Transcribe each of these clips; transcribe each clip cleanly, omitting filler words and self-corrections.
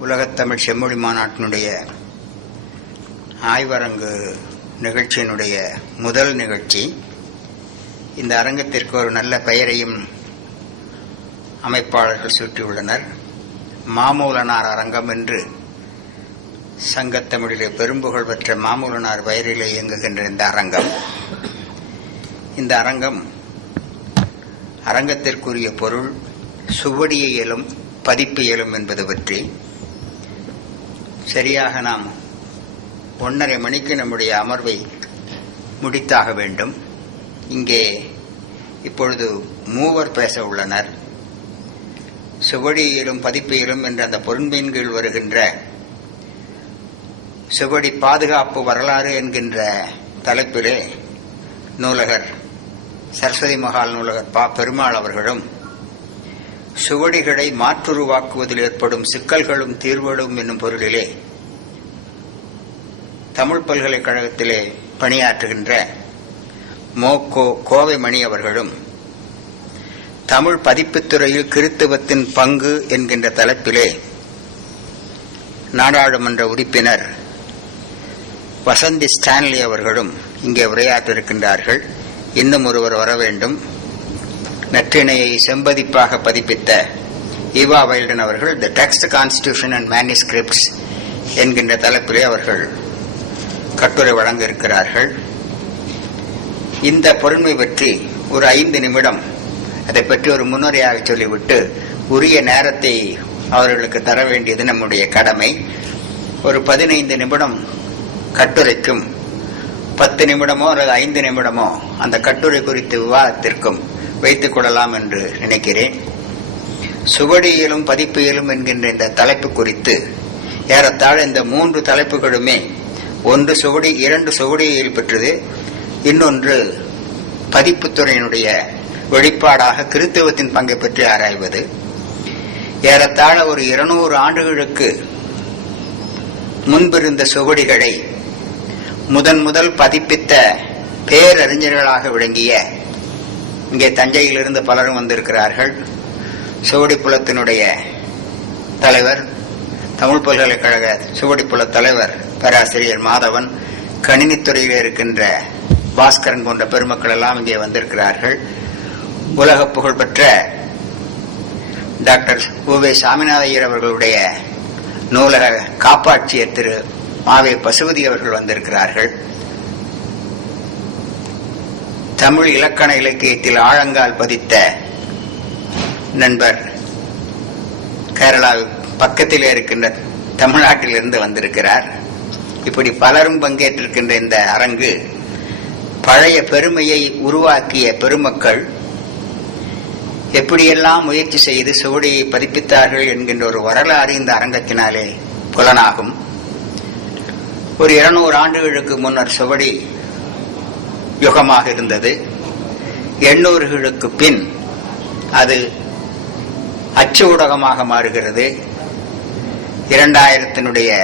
உலகத்தமிழ் செம்மொழி மாநாட்டினுடைய ஆய்வரங்கு நிகழ்ச்சியினுடைய முதல் நிகழ்ச்சி. இந்த அரங்கத்திற்கு ஒரு நல்ல பெயரையும் அமைப்பாளர்கள் சூட்டியுள்ளனர். மாமூலனார் அரங்கம் என்று சங்கத்தமிழிலே பெரும்புகழ் பெற்ற மாமூலனார் பெயரிலே இயங்குகின்ற இந்த அரங்கம் அரங்கத்திற்குரிய பொருள் சுவடியியலும் பதிப்பியலும் என்பது பற்றி சரியாக நாம் 1:30 மணிக்கு நம்முடைய அமர்வை முடித்தாக வேண்டும். இங்கே இப்பொழுது மூவர் பேச உள்ளனர். சுவடியியலும் பதிப்பியலும் என்ற அந்த பொருண்மையின் கீழ் வருகின்ற சுவடி பாதுகாப்பு வரலாறு என்கின்ற தலைப்பிலே நூலகர் சரஸ்வதி மகால் நூலகர் பா. பெருமாள் அவர்களும் சுவடிகளை மாற்றுருவாக்குவதில் ஏற்படும் சிக்கல்களும் தீர்வுகளும் என்னும் பொருளிலே தமிழ் பல்கலைக்கழகத்திலே பணியாற்றுகின்ற கோவை மணி அவர்களும் தமிழ் பதிப்புத்துறையில் கிறித்துவத்தின் பங்கு என்கின்ற தலைப்பிலே நாடாளுமன்ற உறுப்பினர் வசந்தி ஸ்டான்லி அவர்களும் இங்கே உரையாற்றிருக்கின்றார்கள். இன்னும் ஒருவர் வர வேண்டும். நற்றிணையை செம்பதிப்பாக பதிப்பித்த ஈவா வைல்டன் அவர்கள் தி டெக்ஸ்ட் கான்ஸ்டிடியூஷன் அண்ட் மேனுஸ்கிரிப்ட்ஸ் என்கின்ற தலைப்பிலே அவர்கள் கட்டுரை வழங்க இருக்கிறார்கள். இந்த பொருண்மை பற்றி ஒரு 5 நிமிடம் அதை பற்றி ஒரு முன்னுரையாக சொல்லிவிட்டு உரிய நேரத்தை அவர்களுக்கு தர வேண்டியது நம்முடைய கடமை. ஒரு 15 நிமிடம் கட்டுரைக்கும் 10 நிமிடமோ அல்லது 5 நிமிடமோ அந்த கட்டுரை குறித்த விவாதத்திற்கும் வைத்துக் கொள்ளலாம் என்று நினைக்கிறேன். சுவடியியலும் பதிப்பியலும் என்கின்ற இந்த தலைப்பு குறித்து ஏறத்தாழ இந்த 3 தலைப்புகளுமே ஒன்று 2 சுவடியியல் பெற்றது, இன்னொன்று பதிப்புத்துறையினுடைய வெளிப்பாடாக கிறித்துவத்தின் பங்கை பற்றி ஆராய்வது. ஏறத்தாழ ஒரு 200 ஆண்டுகளுக்கு முன்பிருந்த சுவடிகளை முதல் பதிப்பித்த பேரறிஞர்களாக விளங்கிய இங்கே தஞ்சையிலிருந்து பலரும் வந்திருக்கிறார்கள். சுவடிப்புலத்தினுடைய தலைவர், தமிழ் பல்கலைக்கழக சுவடிப்புல தலைவர் பேராசிரியர் மாதவன், கணினித்துறையில் இருக்கின்ற பாஸ்கரன் போன்ற பெருமக்கள் எல்லாம் இங்கே வந்திருக்கிறார்கள். உலக புகழ்பெற்ற டாக்டர் உவே சாமிநாதையர் அவர்களுடைய நூலக காப்பாட்சியர் திரு மாவே பசுபதி அவர்கள் வந்திருக்கிறார்கள். தமிழ் இலக்கண இலக்கியத்தில் ஆழங்கால் பதித்த நண்பர் கேரளா பக்கத்தில் இருக்கின்ற தமிழ்நாட்டிலிருந்து வந்திருக்கிறார். இப்படி பலரும் பங்கேற்றிருக்கின்ற இந்த அரங்கு பழைய பெருமையை உருவாக்கிய பெருமக்கள் எப்படியெல்லாம் முயற்சி செய்து சுவடியை பதிப்பித்தார்கள் என்கின்ற ஒரு வரலாறு இந்த அரங்கத்தினாலே புலனாகும். ஒரு 200 ஆண்டுகளுக்கு முன்னர் சுவடி யுகமாக இருந்தது. 800களுக்கு பின் அது அச்சு ஊடகமாக மாறுகிறது. 2000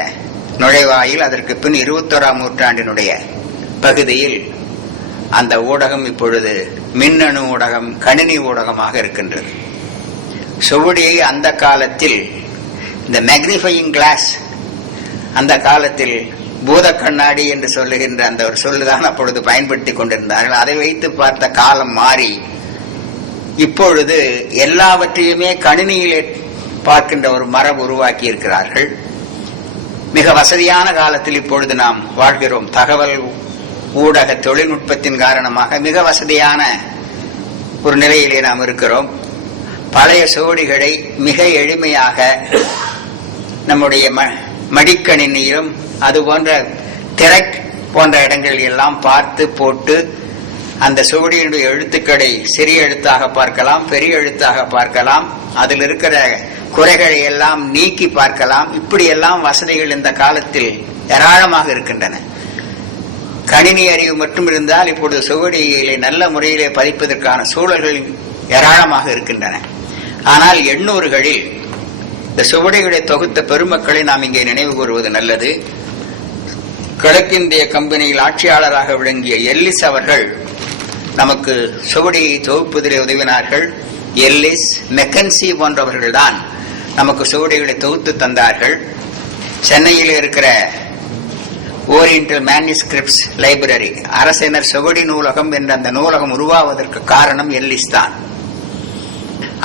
நுழைவாயில், அதற்கு பின் 21ஆம் நூற்றாண்டினுடைய பகுதியில் அந்த ஊடகம் இப்பொழுது மின்னணு ஊடகம், கணினி ஊடகமாக இருக்கின்றது. சுவடியை அந்த காலத்தில் இந்த மேக்னிஃபையிங் கிளாஸ், அந்த காலத்தில் பூத கண்ணாடி என்று சொல்லுகின்ற அந்த ஒரு சொல்லுதான் அப்பொழுது பயன்படுத்தி கொண்டிருந்தார்கள். அதை வைத்து பார்த்த காலம் மாறி இப்பொழுது எல்லாவற்றையுமே கணினியிலே பார்க்கின்ற ஒரு மரபு உருவாக்கி இருக்கிறார்கள். மிக வசதியான காலத்தில் இப்பொழுது நாம் வாழ்கிறோம். தகவல் ஊடக தொழில்நுட்பத்தின் காரணமாக மிக வசதியான ஒரு நிலையிலே நாம் இருக்கிறோம். பழைய சுவடிகளை மிக எளிமையாக நம்முடைய மடிக்கணினியிலும் அது போன்ற திரை போன்ற இடங்களில் எல்லாம் பார்த்து போட்டு அந்த சுவடியினுடைய எழுத்துக்களை சிறிய எழுத்தாக பார்க்கலாம், பெரிய எழுத்தாக பார்க்கலாம், அதில் இருக்கிற குறைகளை எல்லாம் நீக்கி பார்க்கலாம். இப்படியெல்லாம் வசதிகள் இந்த காலத்தில் ஏராளமாக இருக்கின்றன. கணினி அறிவு மட்டும் இருந்தால் இப்பொழுது சுவடியிலே நல்ல முறையிலே பதிப்பதற்கான சூழல்கள் ஏராளமாக இருக்கின்றன. ஆனால் 800களில் இந்த சுவடிகளை தொகுத்த பெருமக்களை நாம் இங்கே நினைவு கூறுவது நல்லது. கிழக்கிந்திய கம்பெனியில் ஆட்சியாளராக விளங்கிய எல்லிஸ் அவர்கள் நமக்கு சுவடியை தொகுப்பதிலே உதவினார்கள். எல்லிஸ், மெக்கன்சி போன்றவர்கள்தான் நமக்கு சுவடிகளை தொகுத்து தந்தார்கள். சென்னையில் இருக்கிற ஓரியண்டல் மேனுஸ்கிரிப்ட்ஸ் லைப்ரரி, அரசினர் சுவடி நூலகம் என்ற அந்த நூலகம் உருவாவதற்கு காரணம் எல்லிஸ் தான்.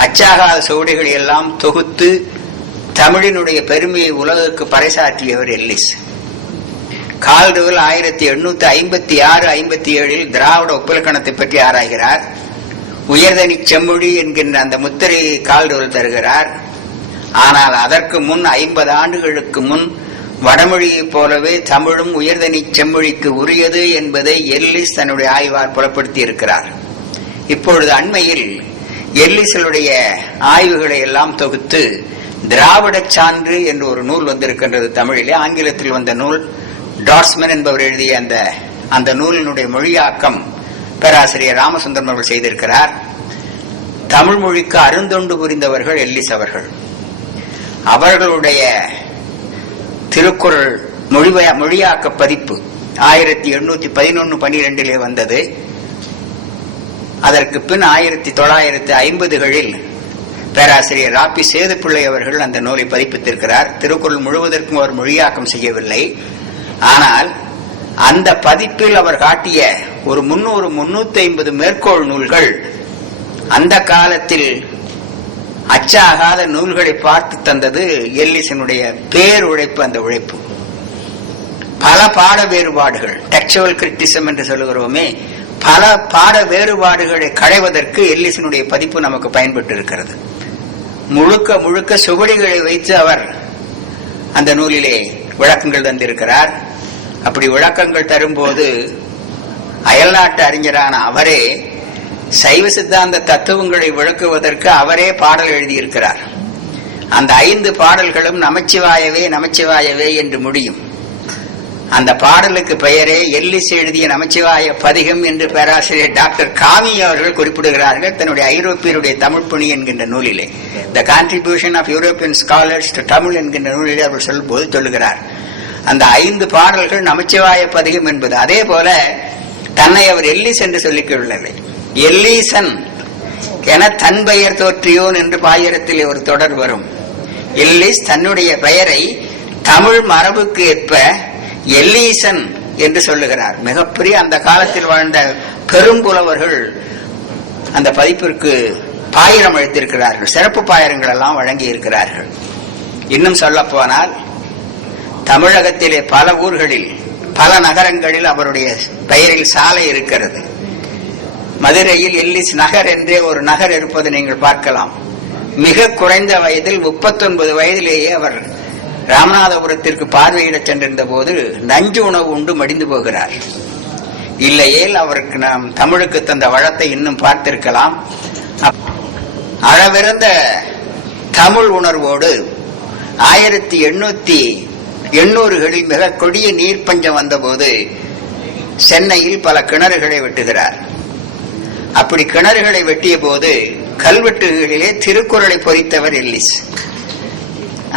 அச்சாகாத சுவடிகளை எல்லாம் தொகுத்து தமிழினுடைய பெருமையை உலகுக்கு பறைசாற்றியவர் எல்லிஸ். கால்டுவெல் 1856-57 திராவிட ஒப்பிலக்கணத்தை பற்றி ஆராய்கிறார். உயர்தனி செம்மொழி என்கின்ற அந்த முத்திரையை கால்டுவெல் தருகிறார். ஆனால் அதற்கு முன் 50 ஆண்டுகளுக்கு முன் வடமொழியைப் போலவே தமிழும் உயர்தனி செம்மொழிக்கு உரியது என்பதை எல்லிஸ் தன்னுடைய ஆய்வால் புலப்படுத்தி இருக்கிறார். இப்பொழுது அண்மையில் எல்லிஸுடைய ஆய்வுகளை எல்லாம் தொகுத்து திராவிட சான்று என்று ஒரு நூல் வந்திருக்கின்றது தமிழிலே. ஆங்கிலத்தில் வந்த நூல் டாட்ஸ்மன் என்பவர் எழுதிய அந்த நூலினுடைய மொழியாக்கம் பேராசிரியர் ராமசுந்தரம் அவர்கள் செய்திருக்கிறார். தமிழ் மொழிக்கு அருந்தொண்டு புரிந்தவர்கள் எல்லிஸ் அவர்கள். அவர்களுடைய திருக்குறள் மொழியாக்க பதிப்பு 1811-12 வந்தது. அதற்கு பின் 1950களில் பேராசிரியர் ராப்பி சேதுப்பிள்ளை அவர்கள் அந்த நூலை பதிப்பித்திருக்கிறார். திருக்குறள் முழுவதற்கும் அவர் மொழியாக்கம் செய்யவில்லை. ஆனால் அந்த பதிப்பில் அவர் காட்டிய ஒரு 300-350 மேற்கோள் நூல்கள் அந்த காலத்தில் அச்சாகாத நூல்களை பார்த்து தந்தது எல்லிஸினுடைய பேருழைப்பு. அந்த உழைப்பு பல பாட வேறுபாடுகள், டெக்சுவல் கிரிட்டிசம் என்று சொல்லுகிறோமே, பல பாட வேறுபாடுகளை களைவதற்கு எல்லிஸினுடைய பதிப்பு நமக்கு பயன்பட்டு இருக்கிறது. முழுக்க முழுக்க சுவடிகளை வைத்து அவர் அந்த நூலிலே விளக்கங்கள் தந்திருக்கிறார். அப்படி விளக்கங்கள் தரும்போது அயல்நாட்டு அறிஞரான அவரே சைவ சித்தாந்த தத்துவங்களை விளக்குவதற்கு அவரே பாடல் எழுதியிருக்கிறார். அந்த 5 பாடல்களும் நமச்சிவாயவே நமச்சிவாயவே என்று முடியும். அந்த பாடலுக்கு பெயரே எல்லிஸ் எழுதிய நமச்சிவாய பதிகம் என்று பேராசிரியர் டாக்டர் காமி அவர்கள் குறிப்பிடுகிறார்கள் தன்னுடைய ஐரோப்பியருடைய தமிழ் பணி என்கின்ற நூலிலே. The contribution of European scholars to Tamil என்கின்ற நூலிலே அவர் சொல்லும்போது சொல்லுகிறார். அந்த 5 பாடல்கள் நமச்சிவாய பதிகம் என்பது. அதே போல தன்னை அவர் எல்லிஸ் என்று சொல்லிக் கொள்ளவில்லை. எல்லீசன் என தன் பெயர் தோற்றியோன் என்று பாயிரத்தில் ஒரு தொடர் வரும். எல்லிஸ் தன்னுடைய பெயரை தமிழ் மரபுக்கு ஏற்ப எல்லீசன் என்று சொல்லுகிறார். மிகப்பெரிய அந்த காலத்தில் வாழ்ந்த பெரும்புலவர்கள் அந்த பதிப்பிற்கு பாயிரம் அளித்திருக்கிறார்கள், சிறப்பு பாயிரங்கள் எல்லாம் வழங்கி இருக்கிறார்கள். இன்னும் சொல்ல போனால் தமிழகத்திலே பல ஊர்களில் பல நகரங்களில் அவருடைய பெயரில் சாலை இருக்கிறது. மதுரையில் எல்லிஸ் நகர் என்றே ஒரு நகர் இருப்பது நீங்கள் பார்க்கலாம். மிக குறைந்த வயதில் 39 வயதிலேயே அவர் ராமநாதபுரத்திற்கு பார்வையிட சென்றிருந்த போது நஞ்சு உணவு உண்டு மடிந்து போகிறார். இல்லையேல் அவருக்கு நாம் தமிழுக்கு தந்த வளத்தை இன்னும் பார்த்திருக்கலாம். அளவிறந்த தமிழ் உணர்வோடு 1880களில் மிக கொடிய நீர் பஞ்சம் வந்தபோது சென்னையில் பல கிணறுகளை வெட்டுகிறார். அப்படி கிணறுகளை வெட்டிய போது கல்வெட்டுகளிலே திருக்குறளை பொறித்தவர் எல்லிஸ்.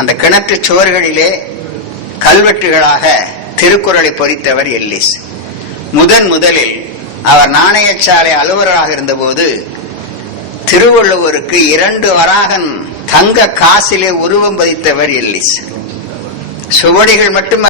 அந்த கிணற்று சுவர்களிலே கல்வெட்டுகளாக திருக்குறளை பொறித்தவர் எல்லிஸ். முதலில் அவர் நாணயச்சாலை அலுவலராக இருந்தபோது திருவள்ளுவருக்கு 2 வராகன் தங்க காசிலே உருவம் பதித்தவர் எல்லிஸ். சுவடிகள் மட்டும்